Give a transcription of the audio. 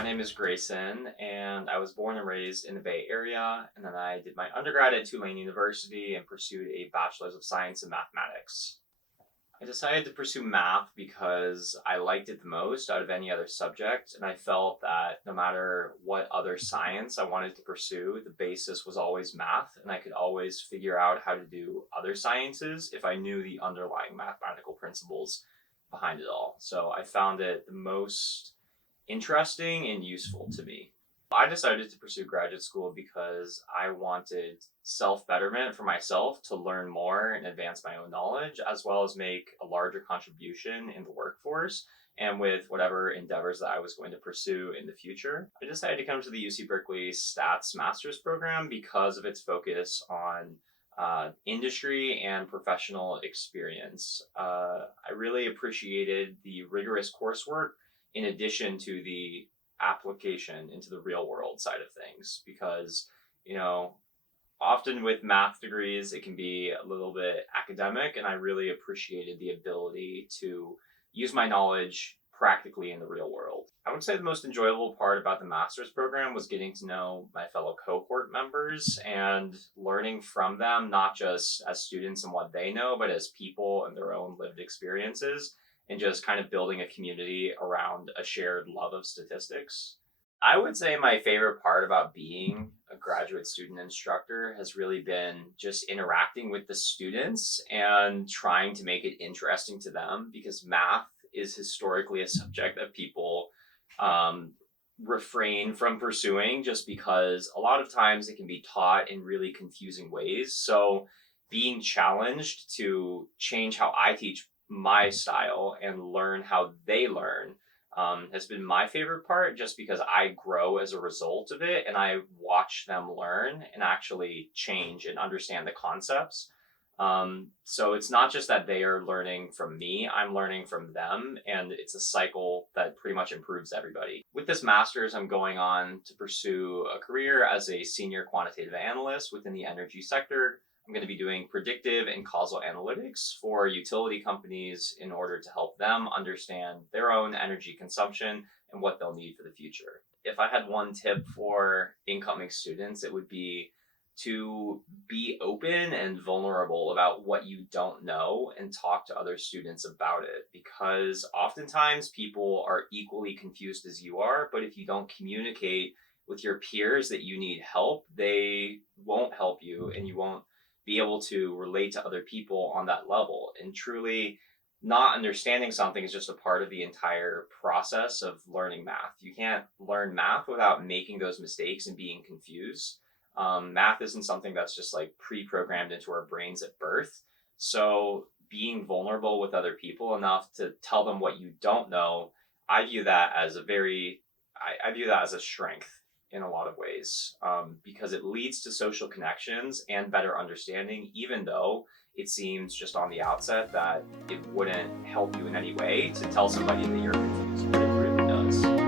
My name is Grayson, and I was born and raised in the Bay Area, and then I did my undergrad at Tulane University and pursued a Bachelor's of Science in Mathematics. I decided to pursue math because I liked it the most out of any other subject, and I felt that no matter what other science I wanted to pursue, the basis was always math, and I could always figure out how to do other sciences if I knew the underlying mathematical principles behind it all. So I found it the most interesting and useful to me. I decided to pursue graduate school because I wanted self betterment for myself to learn more and advance my own knowledge, as well as make a larger contribution in the workforce and with whatever endeavors that I was going to pursue in the future. I decided to come to the UC Berkeley Stats Master's program because of its focus on industry and professional experience. I really appreciated the rigorous coursework in addition to the application into the real world side of things because, you know, often with math degrees, it can be a little bit academic, and I really appreciated the ability to use my knowledge practically in the real world. I would say the most enjoyable part about the master's program was getting to know my fellow cohort members and learning from them, not just as students and what they know, but as people and their own lived experiences, and just kind of building a community around a shared love of statistics. I would say my favorite part about being a graduate student instructor has really been just interacting with the students and trying to make it interesting to them because math is historically a subject that people refrain from pursuing just because a lot of times it can be taught in really confusing ways. So being challenged to change how I teach my style and learn how they learn has been my favorite part just because I grow as a result of it and I watch them learn and actually change and understand the concepts. So it's not just that they are learning from me, I'm learning from them, and it's a cycle that pretty much improves everybody. With this master's, I'm going on to pursue a career as a senior quantitative analyst within the energy sector. I'm going to be doing predictive and causal analytics for utility companies in order to help them understand their own energy consumption and what they'll need for the future. If I had one tip for incoming students, it would be to be open and vulnerable about what you don't know and talk to other students about it, because oftentimes people are equally confused as you are, but if you don't communicate with your peers that you need help, they won't help you and you won't be able to relate to other people on that level. And truly, not understanding something is just a part of the entire process of learning math. You can't learn math without making those mistakes and being confused. Math isn't something that's just like pre-programmed into our brains at birth. So being vulnerable with other people enough to tell them what you don't know, I view that as I view that as a strength in a lot of ways, because it leads to social connections and better understanding, even though it seems just on the outset that it wouldn't help you in any way to tell somebody that you're confused, but it really does.